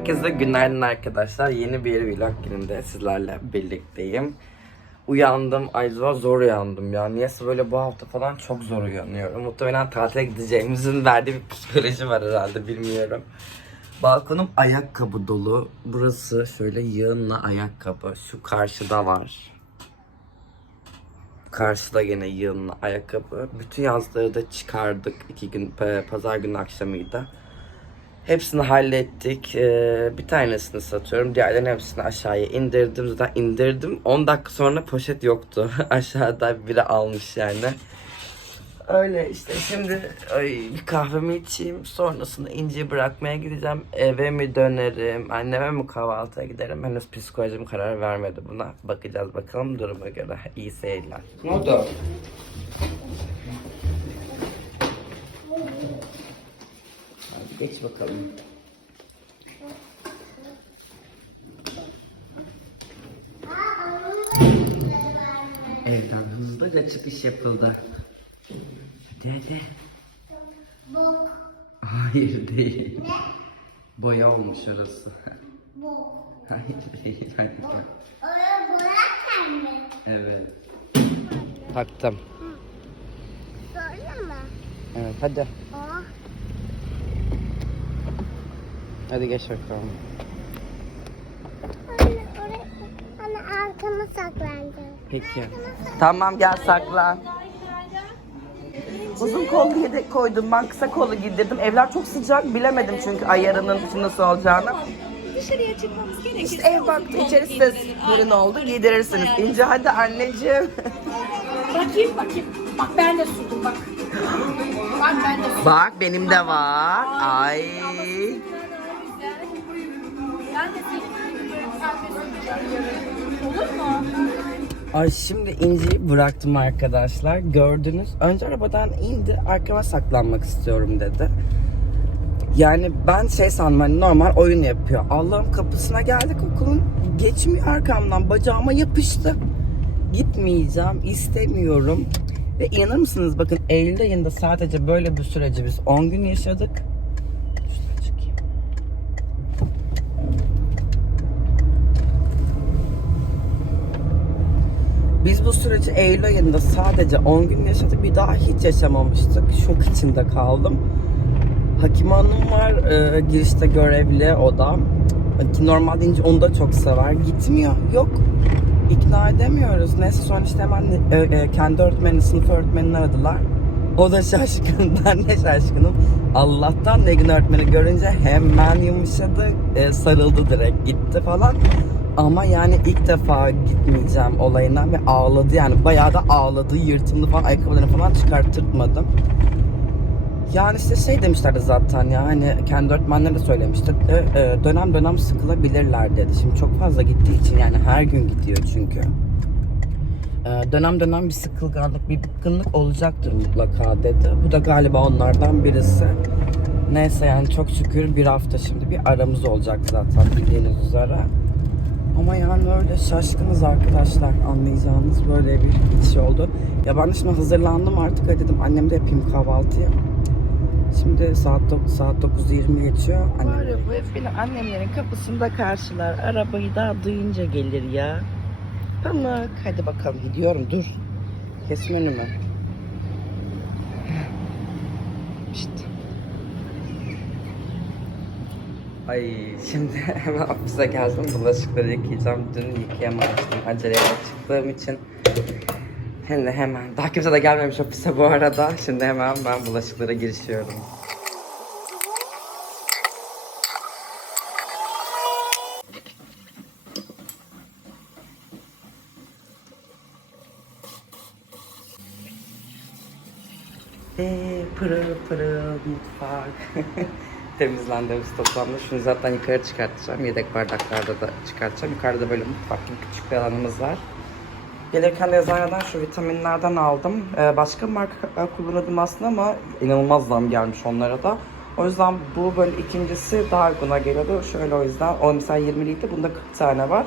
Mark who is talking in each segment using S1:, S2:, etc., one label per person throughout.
S1: Herkese günaydın arkadaşlar. Yeni bir vlog gününde sizlerle birlikteyim. Uyandım, ay zor, uyandım ya. Niyeyse böyle bu hafta falan çok zor uyanıyorum. Muhtemelen tatile gideceğimizin verdiği bir psikoloji var herhalde bilmiyorum. Balkonum ayakkabı dolu. Burası şöyle yığınla ayakkabı. Şu karşıda var. Karşıda gene yığınla ayakkabı. Bütün yazları da çıkardık. iki gün, pa- pazar günü akşamıydı. Hepsini hallettik. Ee, bir tanesini satıyorum. Diğerlerin hepsini aşağıya indirdim. Zaten indirdim. 10 dakika sonra poşet yoktu. Aşağıda biri almış yani. Öyle işte şimdi ay, bir kahvemi içeyim. Sonrasında İnci'yi bırakmaya gideceğim. Eve mi dönerim? Anneme mi kahvaltıya giderim? Henüz psikolojim karar vermedi buna. Bakacağız bakalım duruma göre. İyi seyirler. Ne oldu? Geç bakalım. Evden hızlıca çıkış yapıldı. Hadi.
S2: Bok,
S1: Hayır değil. Boya olmuş orası.
S2: bok.
S1: Hayır değil.
S2: Oraya boyarken mi?
S1: Evet. Taktım.
S2: Söyle mi?
S1: Evet hadi.
S2: Oh.
S1: Hadi geç bakalım.
S2: Anne oraya, anne arkama saklandı.
S1: Peki. Tamam gel saklan. Uzun kollu yedek koydum ben kısa kollu giydirdim. Evler çok sıcak bilemedim çünkü ayarının nasıl olacağını.
S3: Dışarıya çıkmamız gerekirse
S1: İşte ev baktı içerisi de serin oldu giydirirsiniz. İnce hadi anneciğim.
S3: Bakayım bakayım. Bak ben de sürdüm bak. Bak ben de sürdüm.
S1: Bak benim de var. Ay. Ay şimdi İnci'yi bıraktım arkadaşlar. Gördünüz. Önce arabadan indi. Arkama saklanmak istiyorum dedi. Yani ben şey sandım hani normal oyun yapıyor. Allah'ım kapısına geldik okulun. Geçmiyor arkamdan. Bacağıma yapıştı. Gitmeyeceğim. istemiyorum. Ve inanır mısınız bakın Eylül ayında sadece böyle bir süreci biz 10 gün yaşadık. Şuraya çıkayım. Biz bu süreci Eylül ayında sadece 10 gün yaşadık. Bir daha hiç yaşamamıştık. Şok içinde kaldım. Hakim Hanım var e, girişte görevli o da. Ki normalde İnci onu da çok sever. Gitmiyor. Yok. İkna edemiyoruz. Neyse sonra işte hemen e, e, kendi öğretmenini, sınıf öğretmenini aradılar. O da şaşkın. Ben de şaşkınım. Allah'tan Negin öğretmeni görünce hemen yumuşadı. e, sarıldı direkt. Gitti falan. Ama yani ilk defa gitmeyeceğim olayına ve ağladı yani bayağı da ağladı yırtındı falan ayakkabılarını falan çıkarttırtmadım. Yani işte şey demişlerdi zaten ya hani kendi öğretmenleri de söylemişti de, e, dönem dönem sıkılabilirler dedi. Şimdi çok fazla gittiği için yani her gün gidiyor çünkü. E, dönem dönem bir sıkılganlık bir bıkkınlık olacaktır mutlaka dedi. Bu da galiba onlardan birisi. Neyse yani çok şükür bir hafta şimdi bir aramız olacak zaten bildiğiniz üzere. Ama yani öyle şaşkınız arkadaşlar anlayacağınız böyle bir iş oldu. Ya ben de şimdi hazırlandım artık hadi dedim annem de yapayım kahvaltıyı. Şimdi saat dok- saat 9.20 geçiyor. Annem... Ya bu hep beni annemlerin kapısında karşılar. Arabayı daha duyunca gelir ya. Pamuk hadi bakalım gidiyorum dur. Kesme önümü. İşte. Ay şimdi hemen ofise geldim. Bulaşıkları yıkayacağım. Dün yıkayamamıştım. Aceleyle çıktığım için. De hemen. Daha kimse de gelmemiş ofise bu arada. Şimdi hemen ben bulaşıklara girişiyorum. Ve pırıl pırıl mutfak. Temizlendi, toplandı. Şunu zaten yukarı çıkartacağım. Yedek bardaklarda da çıkartacağım. Yukarıda böyle mutfak gibi küçük bir alanımız var. Gelirken de eczaneden şu vitaminlerden aldım. Ee, başka marka kullanıyordum aslında ama inanılmaz zam gelmiş onlara da. O yüzden bu böyle ikincisi daha uyguna geliyordu. Şöyle o yüzden. O mesela 20'liydi. Bunda 40 tane var.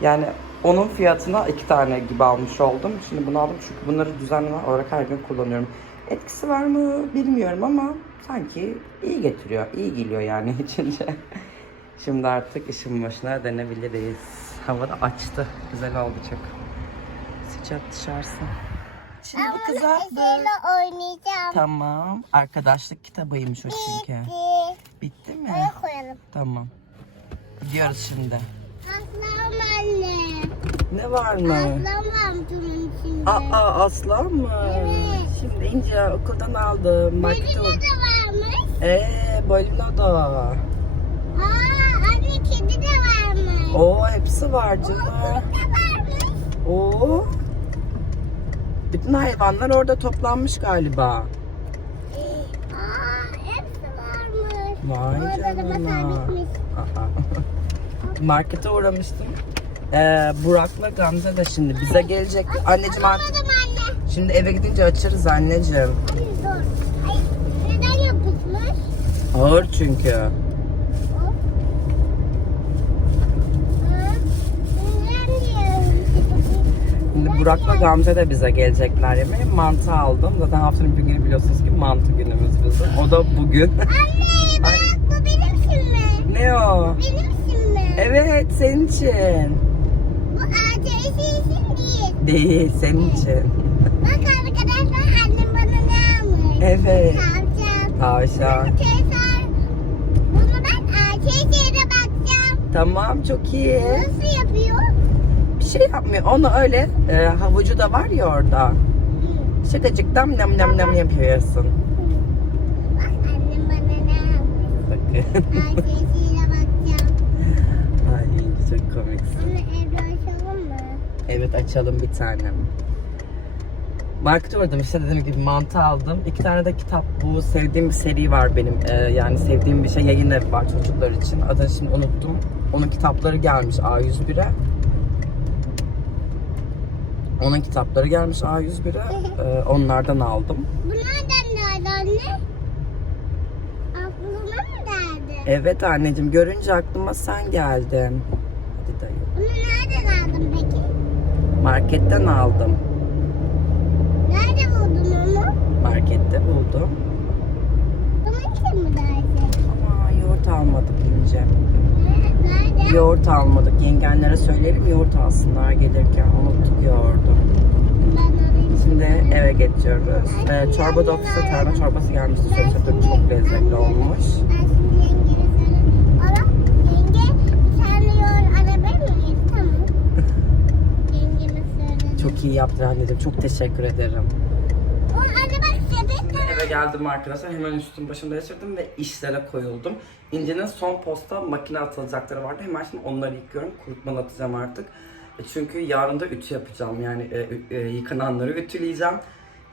S1: Yani onun fiyatına iki tane gibi almış oldum. Şimdi bunu aldım çünkü bunları düzenli olarak her gün kullanıyorum. Etkisi var mı bilmiyorum ama sanki iyi getiriyor. iyi geliyor yani içince. Şimdi artık işin başına dönebiliriz. Hava da açtı. Güzel oldu çok. Sıcak dışarısı. Şimdi bu kızarttı.
S2: Şeyle oynayacağım.
S1: Tamam. Arkadaşlık kitabıymış o çünkü.
S2: Bitti.
S1: Bitti mi?
S2: Oraya koyalım.
S1: Tamam. Gidiyoruz şimdi.
S2: Aslan anne.
S1: Ne var mı?
S2: Aslan var bunun içinde.
S1: Aa aslan mı?
S2: Evet.
S1: Şimdi İnce okuldan aldım. Baktım.
S2: Birine de varmış.
S1: Eee balina da.
S2: Aa anne kedi de varmış.
S1: Oo hepsi var canım.
S2: Varmış.
S1: Oo. Bütün hayvanlar orada toplanmış galiba.
S2: Aa hepsi varmış.
S1: Vay
S2: Orada da
S1: canına. Markete uğramıştım. Ee, Burak'la Gamze de şimdi bize gelecek. Anneciğim artık
S2: anne.
S1: Şimdi eve gidince açarız anneciğim.
S2: Anne dur. Ay neden yapışmış?
S1: Ağır çünkü.
S2: Diyorum?
S1: Şimdi Burak'la Gamze de bize gelecekler yemeğe. Mantı aldım. Zaten haftanın bir günü biliyorsunuz ki mantı günümüz bizim. O da bugün.
S2: Anne bak bu benim mi?
S1: ne o?
S2: Benim mi?
S1: Evet senin için.
S2: Bu ağaca için değil.
S1: Değil senin için.
S2: Bak arkadaşlar annem bana ne almış?
S1: Evet.
S2: Tavşan.
S1: Tavşan.
S2: Bunu ben içeri bakacağım.
S1: Tamam çok iyi.
S2: Nasıl yapıyor?
S1: Bir şey yapmıyor. Onu öyle e, havucu da var ya orada. Şakacıktan nam nam nam yapıyorsun.
S2: Bak annem bana ne almış?
S1: Bakın.
S2: Ağaca içeri bakacağım.
S1: Ay çok komiksin.
S2: Evde açalım mı?
S1: Evet açalım bir tane. Markete uğradım işte dediğim gibi mantı aldım. İki tane de kitap bu sevdiğim bir seri var benim. Ee, yani sevdiğim bir şey yayın evi var çocuklar için. Adını şimdi unuttum. Onun kitapları gelmiş A101'e. Onun kitapları gelmiş A101'e. Ee, onlardan aldım.
S2: Bu nereden nerede anne? Aklıma mı derdi?
S1: Evet anneciğim görünce aklıma sen geldin. Hadi dayı.
S2: Bunu nereden aldın peki?
S1: Marketten aldım.
S2: Nerede buldun onu?
S1: Markette buldum.
S2: Bunun mi?
S1: Ama yoğurt almadık ince.
S2: Nerede?
S1: Yoğurt almadık. Yengenlere söyleyelim yoğurt alsınlar gelirken. Unuttuk yoğurdu. Şimdi eve geçiyoruz. Ee, çorba da ofiste tarhana çorbası gelmişti. Söyleyecektim çok lezzetli olmuş. Çok iyi yaptın anneciğim. Çok teşekkür ederim.
S2: Anne
S1: Eve geldim arkadaşlar. Hemen üstüm başımda yaşadım ve işlere koyuldum. İnci'nin son posta makine atılacakları vardı. Hemen şimdi onları yıkıyorum. Kurutmalı atacağım artık. E, Çünkü yarın da ütü yapacağım. Yani e, e, yıkananları ütüleyeceğim.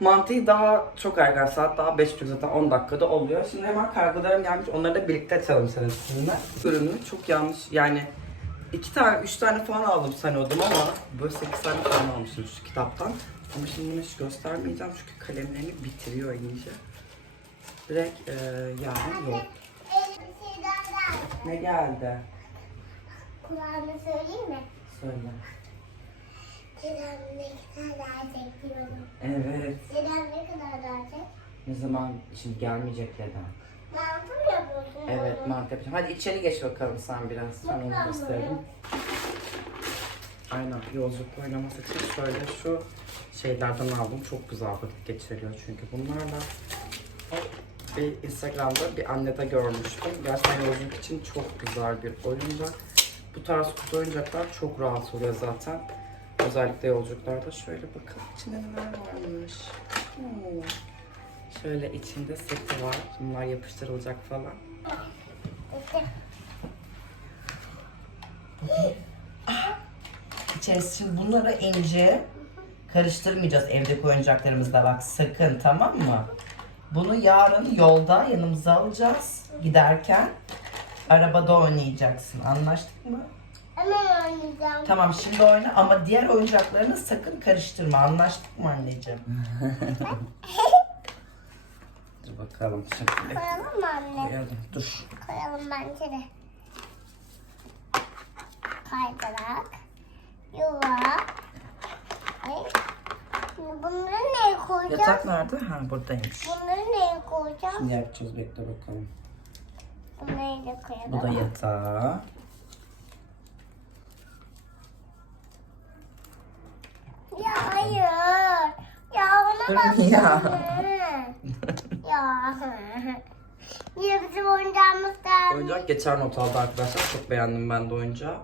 S1: Mantıyı daha çok erken saat daha 5 zaten 10 dakikada oluyor. Şimdi hemen kargolarım gelmiş. Onları da birlikte açalım senin sizinle. Ürünü çok yanlış yani iki tane, üç tane falan aldım sanıyordum ama böyle sekiz tane falan almışım şu kitaptan. Ama şimdi bunu hiç göstermeyeceğim çünkü kalemlerini bitiriyor iyice. Direkt e, yarın yok. Ne geldi?
S2: Kulağını söyleyeyim mi?
S1: Söyle.
S2: Dedem ne kadar daha çekiyorum.
S1: Evet.
S2: Dedem ne kadar daha çek?
S1: Ne zaman şimdi gelmeyecek dedem.
S2: Mantı mı yapıyorsun?
S1: Evet mantı yapacağım. Hadi içeri geç bakalım sen biraz. Sen onu
S2: Bakalım.
S1: gösterelim. Aynen yolculuk oynaması için şöyle şu şeylerden aldım. Çok güzel vakit geçiriyor çünkü bunlarla. Bir Instagram'da bir annede görmüştüm. Gerçekten yolculuk için çok güzel bir oyuncak. Bu tarz kutu oyuncaklar çok rahat oluyor zaten. Özellikle yolculuklarda şöyle bakalım içinde neler varmış. Hmm. Şöyle içinde seti var. Bunlar yapıştırılacak falan. İçerisi bunlara ince karıştırmayacağız evdeki oyuncaklarımızda bak sakın tamam mı? Bunu yarın yolda yanımıza alacağız giderken. Arabada oynayacaksın anlaştık mı?
S2: Hemen oynayacağım.
S1: Tamam şimdi oyna ama diğer oyuncaklarını sakın karıştırma anlaştık mı anneciğim? Dur bakalım şimdi.
S2: Koyalım mı anne?
S1: Koyalım dur.
S2: Koyalım bence de. Kaydırak. Yuva. Ay. Şimdi bunları neye koyacağız?
S1: Yatak nerede? Ha buradaymış.
S2: Bunları neye koyacağız?
S1: Şimdi yapacağız bekle bakalım.
S2: Bunları da koyalım.
S1: Bu da yatağı.
S2: Ya hayır. Ya ona bak.
S1: Ya.
S2: ya. Niye bizim oyuncağımız da
S1: Oyuncak geçer not aldı arkadaşlar. Çok beğendim ben de oyuncağı.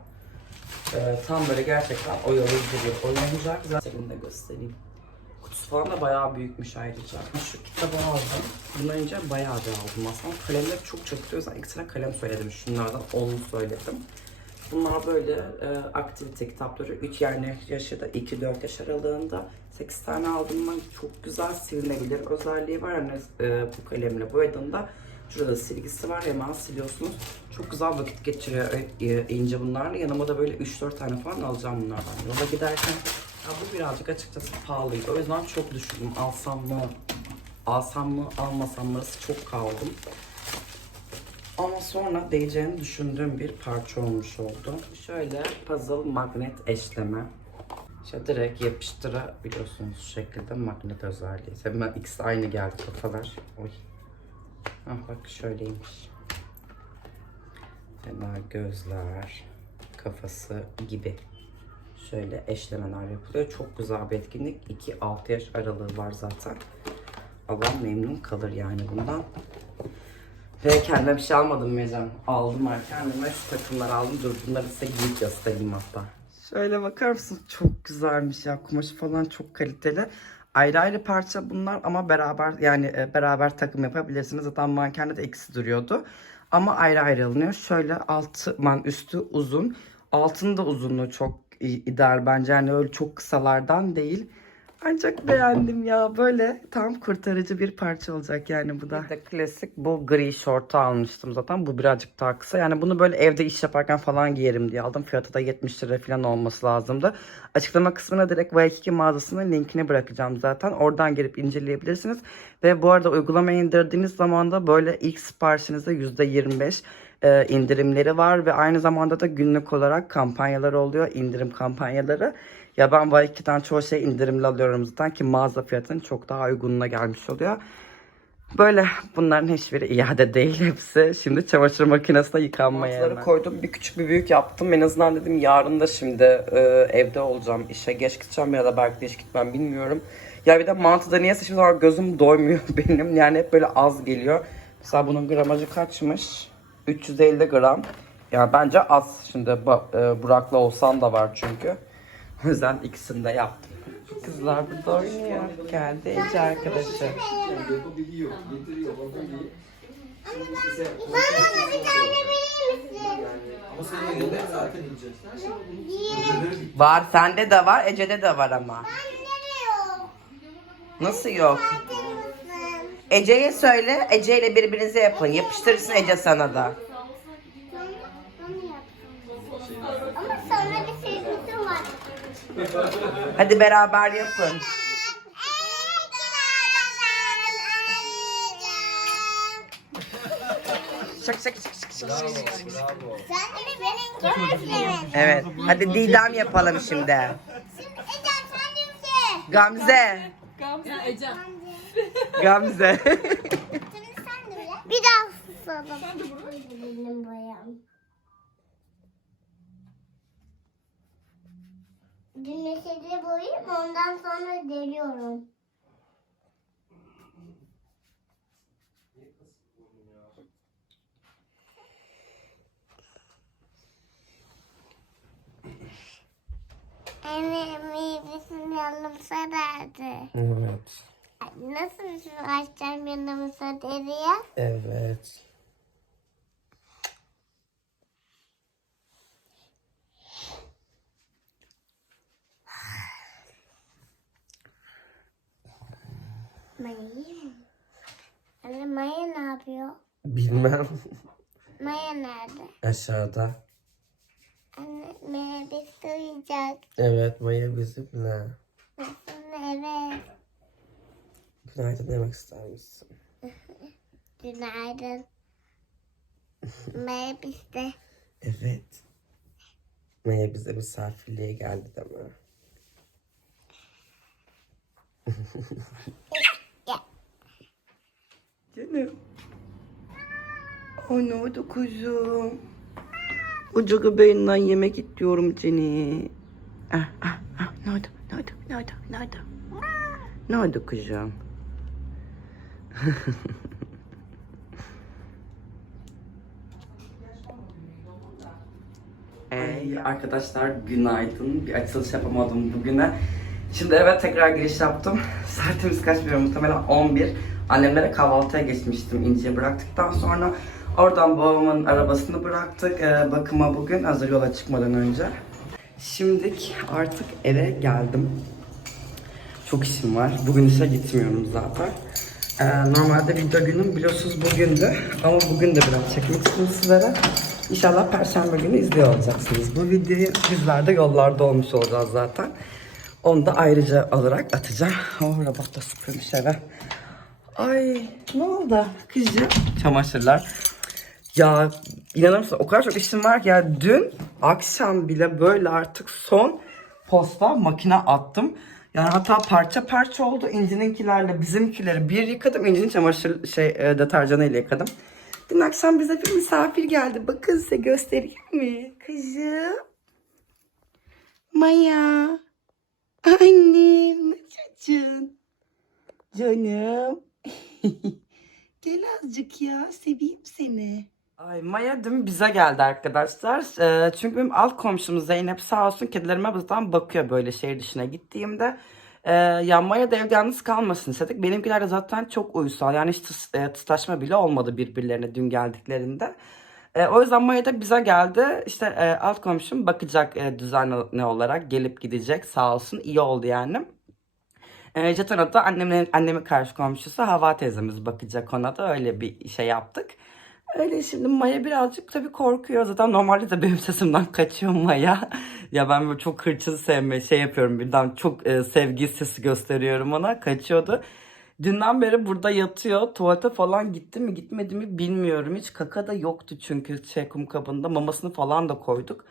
S1: Ee, tam böyle gerçekten oyalayıcı bir oyuncak. Zaten de göstereyim. Kutusu falan da bayağı büyükmüş ayrıca. Şu kitabı aldım. Bundan önce bayağı bir aldım aslında. Kalemler çok çok diyor. İki tane kalem söyledim. Şunlardan onu söyledim. Bunlar böyle e, aktivite kitapları. 3 yani yaşı da 2-4 yaş aralığında. 8 tane aldım ben. Çok güzel silinebilir özelliği var. Hani e, bu kalemle boyadığında şurada silgisi var. Hemen siliyorsunuz. Çok güzel vakit geçiriyor e, ince bunlarla. Yanıma da böyle 3-4 tane falan alacağım bunlardan. Yola giderken ya bu birazcık açıkçası pahalıydı. O yüzden çok düşündüm. Alsam mı? Alsam mı? Almasam mı? arası çok kaldım. Ama sonra değeceğini düşündüğüm bir parça olmuş oldu. Şöyle puzzle magnet eşleme. İşte direkt yapıştırabiliyorsunuz şu şekilde magnet özelliği. Ben ikisi aynı geldi kafalar. Oy. Ah bak şöyleymiş. Fena gözler, kafası gibi. Şöyle eşlemeler yapılıyor. Çok güzel bir etkinlik. 2-6 yaş aralığı var zaten. Allah memnun kalır yani bundan. Ve kendime bir şey almadım Mecem. Aldım ben kendime şu takımlar aldım. Dur bunları size giyip göstereyim hatta. Şöyle bakar mısınız? Çok güzelmiş ya. Kumaşı falan çok kaliteli. Ayrı ayrı parça bunlar ama beraber yani e, beraber takım yapabilirsiniz. Zaten mankende de ikisi duruyordu. Ama ayrı ayrı alınıyor. Şöyle altı man üstü uzun. Altının da uzunluğu çok ideal bence. Yani öyle çok kısalardan değil. Ancak beğendim ya. Böyle tam kurtarıcı bir parça olacak yani bu da. Bir de klasik bu gri şortu almıştım zaten. Bu birazcık daha kısa. Yani bunu böyle evde iş yaparken falan giyerim diye aldım. Fiyatı da 70 lira falan olması lazımdı. Açıklama kısmına direkt Waikiki mağazasının linkini bırakacağım zaten. Oradan gelip inceleyebilirsiniz. Ve bu arada uygulamayı indirdiğiniz zaman da böyle ilk siparişinizde %25 e, indirimleri var ve aynı zamanda da günlük olarak kampanyalar oluyor, indirim kampanyaları. Ya ben Waikiki'den çoğu şey indirimli alıyorum zaten ki mağaza fiyatının çok daha uygununa gelmiş oluyor. Böyle bunların hiçbiri iade değil hepsi. Şimdi çamaşır makinesinde yıkanmaya hemen. koydum. Bir küçük bir büyük yaptım. En azından dedim yarın da şimdi e, evde olacağım. İşe geç gideceğim ya da belki de hiç gitmem bilmiyorum. Ya bir de mantıda niyeyse hiçbir zaman gözüm doymuyor benim. Yani hep böyle az geliyor. Mesela bunun gramajı kaçmış? 350 gram. Yani bence az. Şimdi e, Burak'la olsan da var çünkü. O yüzden ikisini de yaptım. Kızlar burada oynuyor. Geldi Ece arkadaşı.
S2: Bana bir tane verir misin?
S1: Var sende de var Ece'de de var ama.
S2: Anne yok.
S1: Nasıl yok? Ece'ye söyle Ece ile birbirinize yapın. Yapıştırırsın Ece sana da.
S2: Sonra onu yapsın. Ama sonra bir sürprizim var.
S1: Hadi beraber yapın. Şak şak şak şak şak.
S4: Bravo, bravo.
S2: Sen de benimki üflemin.
S1: Evet. Hadi Didem yapalım şimdi.
S2: Şimdi Ecem sen de üfle.
S1: Gamze. Gamze.
S2: Şimdi sen de üfle. Bir daha susalım. Benim boyam. Güneşe boyayım ondan sonra deliyorum. Anne meyvesini yanımsa derdi.
S1: Evet.
S2: Nasıl şey açacağım yanımsa deriye?
S1: Evet.
S2: Maya mı? Anne Maya ne yapıyor?
S1: Bilmem.
S2: Maya nerede?
S1: Aşağıda.
S2: Anne Maya biz uyuyacak.
S1: Evet Maya bizimle.
S2: Sonra eve.
S1: Günaydın demek ister misin?
S2: Günaydın. Maya bizde.
S1: Evet. Maya bize misafirliğe geldi değil mi? Canım. Ay ne oldu kuzum? Ucu göbeğinden yemek istiyorum seni. Ah, ah, ah. Ne oldu? Ne oldu? Ne oldu? Ne oldu? Ne oldu kuzum? Ey arkadaşlar günaydın. Bir açılış yapamadım bugüne. Şimdi eve tekrar giriş yaptım. Saatimiz kaç biliyorum muhtemelen 11. Annemlere kahvaltıya geçmiştim İnci'ye bıraktıktan sonra. Oradan babamın arabasını bıraktık. Ee, bakıma bugün hazır yola çıkmadan önce. Şimdik artık eve geldim. Çok işim var. Bugün işe gitmiyorum zaten. Ee, normalde video günüm biliyorsunuz bugündü. Ama bugün de biraz çekmek istedim sizlere. İnşallah perşembe günü izliyor olacaksınız. Bu videoyu bizler de yollarda olmuş olacağız zaten. Onu da ayrıca alarak atacağım. Oh robot da süpürmüş eve. Ay ne oldu kızım? Çamaşırlar. Ya inanır mısın o kadar çok işim var ki ya dün akşam bile böyle artık son posta makine attım. Yani hatta parça parça oldu. İncininkilerle bizimkileri bir yıkadım. İncinin çamaşır şey e, deterjanıyla yıkadım. Dün akşam bize bir misafir geldi. Bakın size göstereyim mi? Kızım. Maya. Annem. Nasılsın? Canım. Gel azıcık ya. Seveyim seni. Ay Maya dün bize geldi arkadaşlar. Ee, çünkü benim alt komşum Zeynep sağ olsun kedilerime buradan bakıyor böyle şehir dışına gittiğimde. Ee, ya Maya da evde yalnız kalmasın istedik. Benimkiler de zaten çok uysal. Yani hiç tıs, e, bile olmadı birbirlerine dün geldiklerinde. Ee, o yüzden Maya da bize geldi. İşte e, alt komşum bakacak e, düzenli olarak gelip gidecek sağ olsun. iyi oldu yani. E, Jeton'a da annemin, annemin karşı komşusu Hava teyzemiz bakacak ona da öyle bir şey yaptık. Öyle şimdi Maya birazcık tabii korkuyor. Zaten normalde de benim sesimden kaçıyor Maya. ya ben böyle çok hırçın sevme şey yapıyorum birden çok e, sevgi sesi gösteriyorum ona. Kaçıyordu. Dünden beri burada yatıyor. Tuvalete falan gitti mi gitmedi mi bilmiyorum. Hiç kaka da yoktu çünkü şey kum kabında. Mamasını falan da koyduk.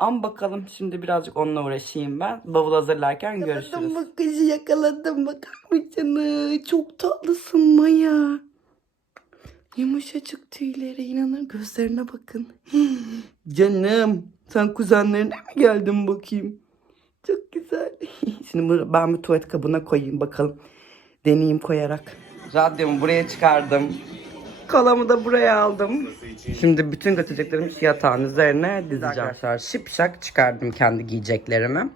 S1: Ama bakalım şimdi birazcık onunla uğraşayım ben. Bavul hazırlarken görüşürüz. Yakaladım bakıcı yakaladım. Bakar mısın? Çok tatlısın Maya. Yumuşacık tüyleri inanır gözlerine bakın. Canım sen kuzenlerine mi geldin bakayım? Çok güzel. Şimdi bunu ben bir tuvalet kabına koyayım bakalım. Deneyeyim koyarak. Radyomu buraya çıkardım. Kolamı da buraya aldım. Şimdi bütün götüreceklerimi yatağın üzerine dizeceğim. Arkadaşlar şipşak çıkardım kendi giyeceklerimi.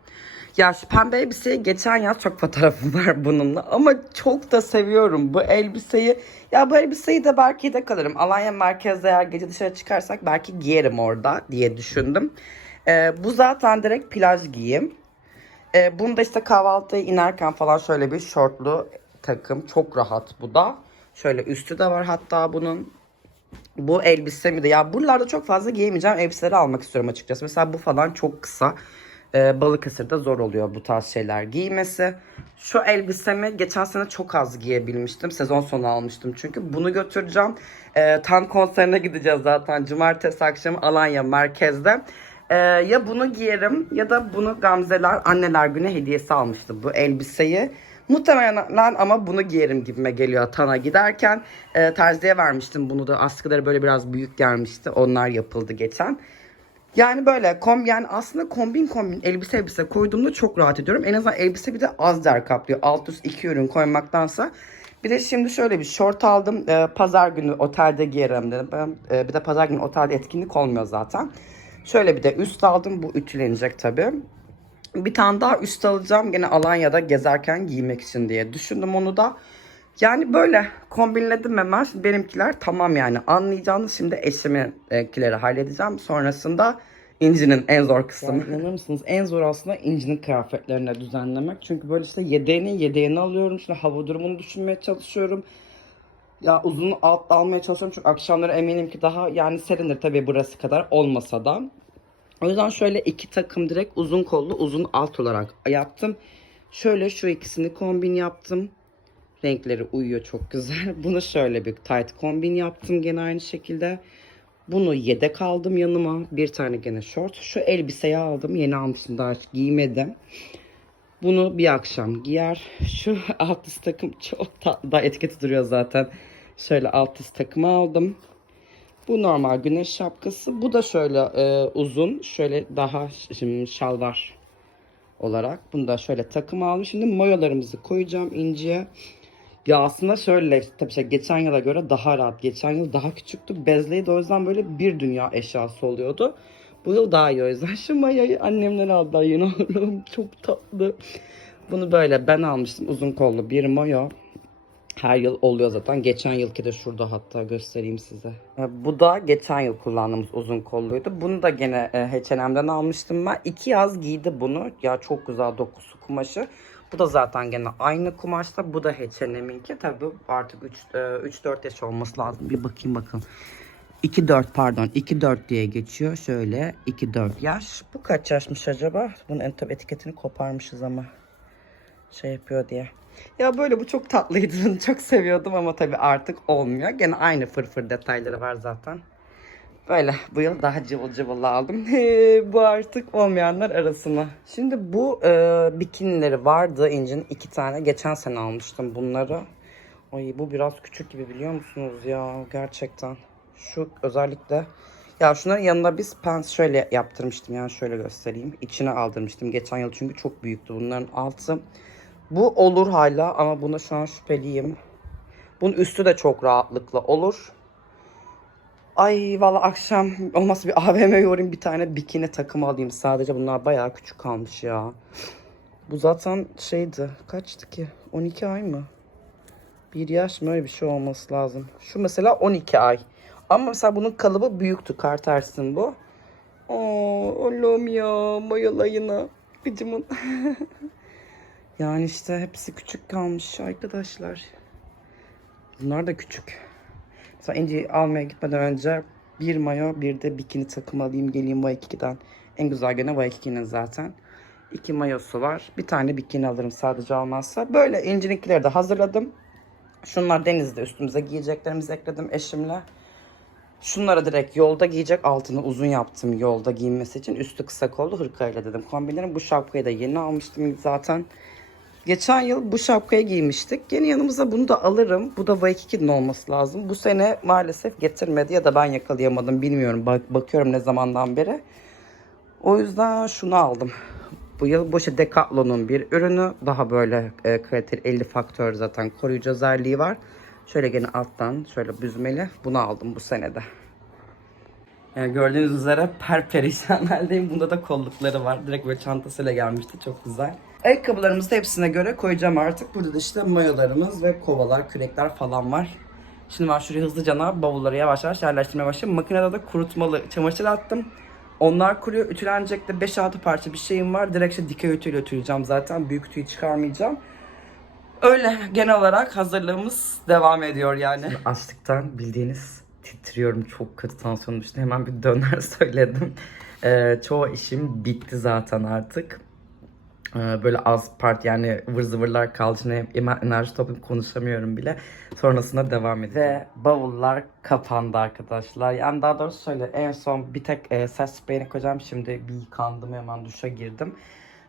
S1: Ya şu pembe elbiseyi geçen yaz çok fotoğrafım var bununla ama çok da seviyorum bu elbiseyi. Ya bu elbiseyi de belki de kalırım. Alanya merkezde eğer gece dışarı çıkarsak belki giyerim orada diye düşündüm. Ee, bu zaten direkt plaj giyim. Ee, bunu da işte kahvaltıya inerken falan şöyle bir şortlu takım. Çok rahat bu da. Şöyle üstü de var hatta bunun. Bu elbisemi de ya buralarda çok fazla giyemeyeceğim elbiseleri almak istiyorum açıkçası. Mesela bu falan çok kısa. Ee, Balıkesir'de zor oluyor bu tarz şeyler giymesi. Şu elbisemi geçen sene çok az giyebilmiştim. Sezon sonu almıştım çünkü. Bunu götüreceğim. Ee, Tan konserine gideceğiz zaten. Cumartesi akşamı Alanya merkezde. Ee, ya bunu giyerim ya da bunu Gamzeler anneler günü hediyesi almıştı bu elbiseyi. Muhtemelen ama bunu giyerim gibime geliyor Tan'a giderken. Ee, terziye vermiştim bunu da askıları böyle biraz büyük gelmişti. Onlar yapıldı geçen. Yani böyle kom yani aslında kombin kombin elbise elbise koyduğumda çok rahat ediyorum. En azından elbise bir de az der kaplıyor. Alt üst iki ürün koymaktansa. Bir de şimdi şöyle bir şort aldım. Ee, pazar günü otelde giyerim dedim. E, bir de pazar günü otelde etkinlik olmuyor zaten. Şöyle bir de üst aldım. Bu ütülenecek tabii. Bir tane daha üst alacağım. Gene Alanya'da gezerken giymek için diye düşündüm onu da. Yani böyle kombinledim hemen. Şimdi benimkiler tamam yani. Anlayacağınız şimdi eşiminkileri halledeceğim. Sonrasında İnci'nin en zor kısmı. inanır mısınız? En zor aslında İnci'nin kıyafetlerini düzenlemek. Çünkü böyle işte yedeğini yedeğini alıyorum. Şimdi hava durumunu düşünmeye çalışıyorum. Ya uzun alt almaya çalışıyorum çünkü akşamları eminim ki daha yani serindir tabii burası kadar olmasa da. O yüzden şöyle iki takım direkt uzun kollu uzun alt olarak yaptım. Şöyle şu ikisini kombin yaptım. Renkleri uyuyor çok güzel. Bunu şöyle bir tight kombin yaptım gene aynı şekilde. Bunu yedek aldım yanıma. Bir tane gene short. Şu elbiseyi aldım. Yeni almıştım daha hiç giymedim. Bunu bir akşam giyer. Şu alt üst takım çok. Daha etiketi duruyor zaten. Şöyle alt üst takımı aldım. Bu normal güneş şapkası. Bu da şöyle e, uzun. Şöyle daha şimdi şalvar olarak. Bunu da şöyle takım almış. Şimdi mayolarımızı koyacağım inciye. Ya aslında şöyle tabii şey geçen yıla göre daha rahat. Geçen yıl daha küçüktü. Bezleyi de o yüzden böyle bir dünya eşyası oluyordu. Bu yıl daha iyi o yüzden. Şu mayayı annemler aldılar yine oğlum. Çok tatlı. Bunu böyle ben almıştım. Uzun kollu bir mayo. Her yıl oluyor zaten. Geçen yılki de şurada hatta göstereyim size. E, Bu da geçen yıl kullandığımız uzun kolluydu. Bunu da gene e, H&M'den almıştım ben. İki yaz giydi bunu. Ya çok güzel dokusu kumaşı. Bu da zaten gene aynı kumaşta. Bu da H&M'inki. Tabii artık 3-4 yaş olması lazım. Bir bakayım bakın. 2-4 pardon 2-4 diye geçiyor. Şöyle 2-4 yaş. Bu kaç yaşmış acaba? Bunun en tabi etiketini koparmışız ama. Şey yapıyor diye. Ya böyle bu çok tatlıydı. Çok seviyordum ama tabii artık olmuyor. Gene aynı fırfır detayları var zaten. Böyle bu yıl daha cıvıl cıvıl aldım. bu artık olmayanlar arasına. Şimdi bu e, bikinileri vardı incin iki tane. Geçen sene almıştım bunları. Ay bu biraz küçük gibi biliyor musunuz ya gerçekten. Şu özellikle ya şunların yanında biz pants şöyle yaptırmıştım yani şöyle göstereyim. İçine aldırmıştım geçen yıl çünkü çok büyüktü bunların altı. Bu olur hala ama buna şu an şüpheliyim. Bunun üstü de çok rahatlıkla olur. Ay valla akşam olmazsa bir AVM'ye uğrayayım bir tane bikini takımı alayım. Sadece bunlar bayağı küçük kalmış ya. Bu zaten şeydi kaçtı ki 12 ay mı? Bir yaş mı öyle bir şey olması lazım. Şu mesela 12 ay. Ama mesela bunun kalıbı büyüktü. Kartersin bu. Oo, Allah'ım ya mayalayına. Bıcımın. yani işte hepsi küçük kalmış arkadaşlar. Bunlar da küçük. Mesela İnci'yi almaya gitmeden önce bir mayo bir de bikini takım alayım geleyim Waikiki'den. En güzel gene Waikiki'nin zaten. İki mayosu var. Bir tane bikini alırım sadece olmazsa. Böyle İnci'ninkileri de hazırladım. Şunlar denizde üstümüze giyeceklerimizi ekledim eşimle. Şunları direkt yolda giyecek altını uzun yaptım yolda giyinmesi için. Üstü kısa kollu hırkayla dedim kombinlerim. Bu şapkayı da yeni almıştım zaten. Geçen yıl bu şapkayı giymiştik. Yeni yanımıza bunu da alırım. Bu da Waikiki'nin olması lazım. Bu sene maalesef getirmedi ya da ben yakalayamadım bilmiyorum. Bak bakıyorum ne zamandan beri. O yüzden şunu aldım. Bu yıl bu işte Decathlon'un bir ürünü. Daha böyle e, kaliteli 50 faktör zaten koruyucu özelliği var. Şöyle gene alttan şöyle büzmeli. Bunu aldım bu senede. Yani gördüğünüz üzere perperişan haldeyim. Bunda da kollukları var. Direkt böyle çantasıyla gelmişti. Çok güzel. Ayakkabılarımızı da hepsine göre koyacağım artık. Burada da işte mayolarımız ve kovalar, kürekler falan var. Şimdi ben şuraya hızlıca bavulları yavaş yavaş yerleştirmeye başlayayım. Makinede de kurutmalı çamaşır attım. Onlar kuruyor. Ütülenecek de 5-6 parça bir şeyim var. Direkt işte dikey ütüyle ütüleyeceğim zaten. Büyük ütüyü çıkarmayacağım. Öyle genel olarak hazırlığımız devam ediyor yani. Açlıktan bildiğiniz titriyorum. Çok kötü tansiyonum düştü. Hemen bir döner söyledim. Ee, çoğu işim bitti zaten artık. Ee, böyle az part yani vır zıvırlar hemen enerji toplayıp konuşamıyorum bile. Sonrasında devam ediyor. Ve bavullar kapandı arkadaşlar. Yani daha doğrusu şöyle en son bir tek e, ses spreyini koyacağım. Şimdi bir yıkandım hemen duşa girdim.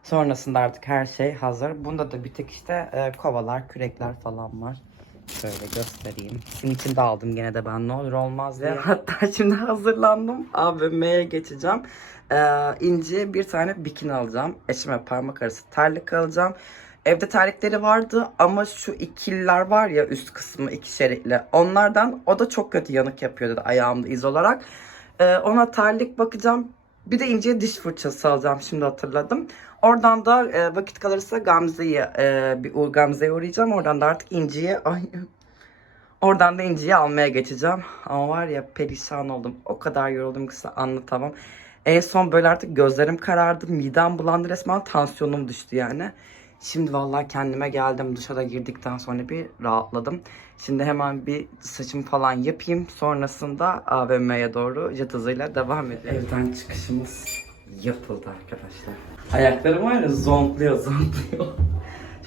S1: Sonrasında artık her şey hazır. Bunda da bir tek işte e, kovalar, kürekler falan var. Şöyle göstereyim. Sizin için de aldım gene de ben ne olur olmaz diye. Hatta şimdi hazırlandım. AVM'ye geçeceğim. Ee, İnci'ye bir tane bikini alacağım. Eşime parmak arası terlik alacağım. Evde terlikleri vardı ama şu ikililer var ya üst kısmı iki şeritli. Onlardan o da çok kötü yanık yapıyordu ayağımda iz olarak. Ee, ona terlik bakacağım. Bir de İnci'ye diş fırçası alacağım şimdi hatırladım. Oradan da e, vakit kalırsa Gamze'ye e, bir Gamze'ye uğrayacağım. Oradan da artık İnci'ye Oradan da İnci'yi almaya geçeceğim. Ama var ya perişan oldum. O kadar yoruldum ki size anlatamam. En son böyle artık gözlerim karardı. Midem bulandı resmen. Tansiyonum düştü yani. Şimdi vallahi kendime geldim. Duşa da girdikten sonra bir rahatladım. Şimdi hemen bir saçımı falan yapayım. Sonrasında AVM'ye doğru jet hızıyla devam edelim. Evden çıkışımız yapıldı arkadaşlar. Ayaklarım var ya zonkluyor zonkluyor.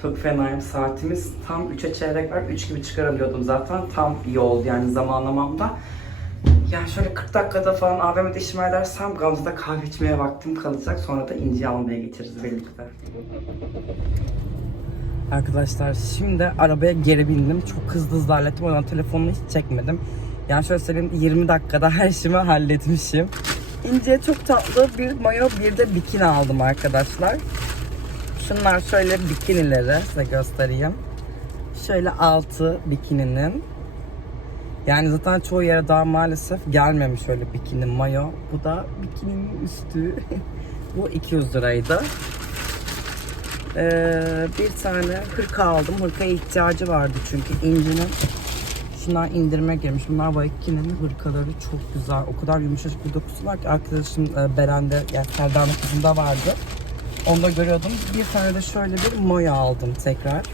S1: Çok fenayım. Saatimiz tam 3'e çeyrek var. 3 gibi çıkarabiliyordum zaten. Tam iyi oldu yani zamanlamamda. Yani şöyle 40 dakikada falan AVM'de işime edersem Gamze'de kahve içmeye vaktim kalacak. Sonra da İnci'yi almaya geçeriz birlikte. Arkadaşlar şimdi arabaya geri bindim. Çok hızlı hızlı hallettim. Oradan telefonumu hiç çekmedim. Yani şöyle söyleyeyim 20 dakikada her işimi halletmişim. İnce çok tatlı bir mayo bir de bikini aldım arkadaşlar. Şunlar şöyle bikinileri size göstereyim. Şöyle altı bikininin. Yani zaten çoğu yere daha maalesef gelmemiş öyle bikini mayo. Bu da bikininin üstü. Bu 200 liraydı. Ee, bir tane hırka aldım. Hırkaya ihtiyacı vardı çünkü incinin. Şunlar indirime girmiş. Bunlar Vaiki'nin hırkaları çok güzel. O kadar yumuşacık bir dokusu var ki arkadaşım e, Beren'de yani Selda'nın kızında vardı. Onda görüyordum. Bir tane de şöyle bir moya aldım tekrar.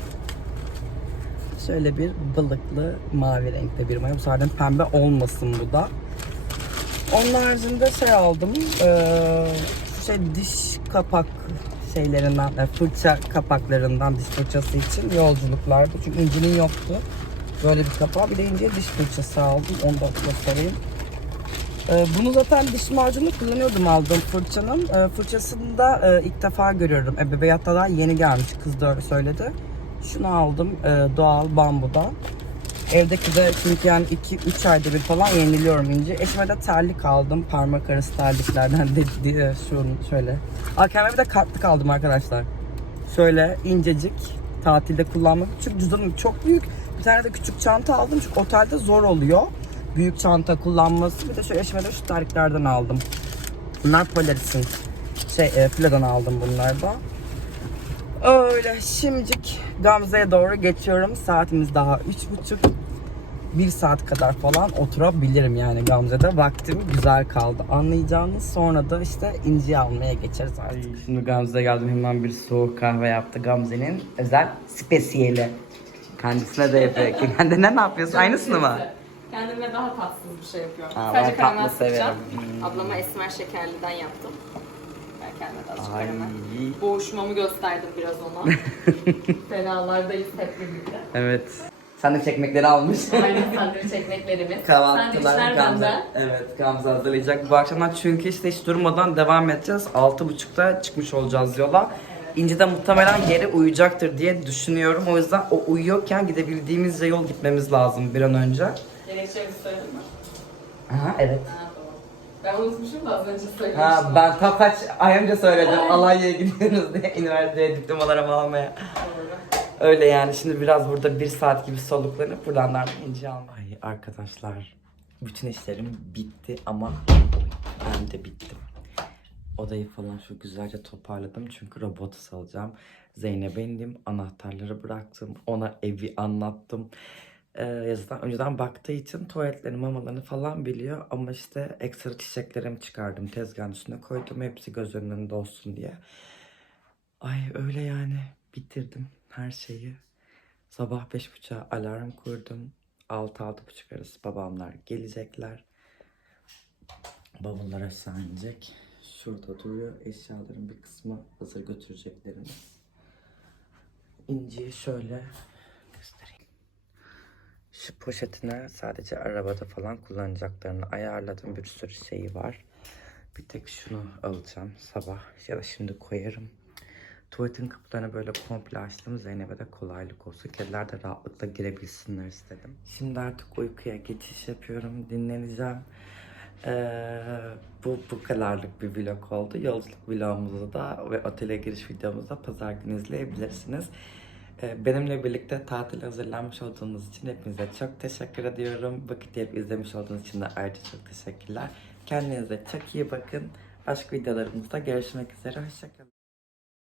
S1: Şöyle bir balıklı mavi renkte bir mayo. Bu sefer pembe olmasın bu da. Onun haricinde şey aldım. Eee şey diş kapak şeylerinden, e, fırça kapaklarından diş fırçası için yolculuklarda. Çünkü incinin yoktu. Böyle bir kapağı. Bir de inceye diş fırçası aldım. Onu da göstereyim. Ee, bunu zaten diş macunu kullanıyordum aldığım fırçanın. Ee, fırçasını da e, ilk defa görüyorum. Ebeveyatta da yeni gelmiş. Kız da öyle söyledi. Şunu aldım e, doğal bambudan. Evdeki de çünkü yani 2-3 ayda bir falan yeniliyorum ince. Eşime de terlik aldım. Parmak arası terliklerden de, de şunu şöyle. Aa, kendime bir de kartlık aldım arkadaşlar. Şöyle incecik tatilde kullanmak. Çünkü cüzdanım çok büyük. Bir tane de küçük çanta aldım çünkü otelde zor oluyor. Büyük çanta kullanması. Bir de şöyle eşime şu terliklerden aldım. Bunlar Polaris'in. Şey, e, Filo'dan aldım bunları da. Öyle şimdicik Gamze'ye doğru geçiyorum. Saatimiz daha üç buçuk. Bir saat kadar falan oturabilirim yani Gamze'de. Vaktim güzel kaldı anlayacağınız. Sonra da işte inci almaya geçeriz artık. Şimdi Gamze'ye geldim hemen bir soğuk kahve yaptı Gamze'nin özel spesiyeli. Kendisine de yapıyor. Kendine ne yapıyorsun? Aynısını mı?
S5: Kendime daha tatsız bir şey yapıyorum.
S1: Aa, ben
S5: Sadece
S1: tatlı
S5: karamel
S1: severim.
S5: sıkacağım.
S1: Hmm.
S5: Ablama esmer şekerliden yaptım. Ben kendime de azıcık
S1: Ay.
S5: karamel. Boğuşmamı gösterdim biraz ona. Fenalardayız hep birlikte.
S1: Evet. Sen de çekmekleri almış.
S5: Aynen sandviç ekmeklerimiz.
S1: Kahvaltılar
S5: Sandviçler
S1: Gamze. Evet Gamze hazırlayacak. Bu akşamdan çünkü işte hiç durmadan devam edeceğiz. Altı buçukta çıkmış olacağız yola. İnci de muhtemelen geri uyuyacaktır diye düşünüyorum. O yüzden o uyuyorken gidebildiğimizce yol gitmemiz lazım bir an önce.
S5: Gerekçemizi söyledin mi?
S1: Aha evet.
S5: Ha. Ben unutmuşum da az önce söylemiştim.
S1: Ha ben tam kaç ay önce söyledim Alanya'ya gidiyoruz diye üniversiteye diplomalarımı almaya.
S5: Doğru.
S1: Öyle yani şimdi biraz burada bir saat gibi soluklanıp buradan da inci almaya. Ay arkadaşlar bütün işlerim bitti ama ben de bittim. Odayı falan şu güzelce toparladım çünkü robotu salacağım. Zeynep'e indim, anahtarları bıraktım, ona evi anlattım. Ee, yazıdan önceden baktığı için tuvaletlerini, mamalarını falan biliyor ama işte ekstra çiçeklerimi çıkardım, tezgahın üstüne koydum hepsi göz önünde olsun diye. Ay öyle yani bitirdim her şeyi. Sabah beş buçuğa alarm kurdum. Altı altı buçuk arası babamlar gelecekler. Bavullar aşağı. Şurada duruyor. Eşyaların bir kısmı hazır götüreceklerimiz. İnciyi şöyle göstereyim. Şu poşetine sadece arabada falan kullanacaklarını ayarladım. Bir sürü şeyi var. Bir tek şunu alacağım sabah ya da şimdi koyarım. Tuvaletin kapılarını böyle komple açtım. Zeynep'e de kolaylık olsun. Kediler de rahatlıkla girebilsinler istedim. Şimdi artık uykuya geçiş yapıyorum. Dinleneceğim. Ee, bu bu kadarlık bir vlog oldu. Yolculuk vlogumuzu da ve otele giriş videomuzu da pazar günü izleyebilirsiniz. Ee, benimle birlikte tatil hazırlanmış olduğunuz için hepinize çok teşekkür ediyorum. Vakit ayırıp izlemiş olduğunuz için de ayrıca çok teşekkürler. Kendinize çok iyi bakın. Başka videolarımızda görüşmek üzere. Hoşçakalın.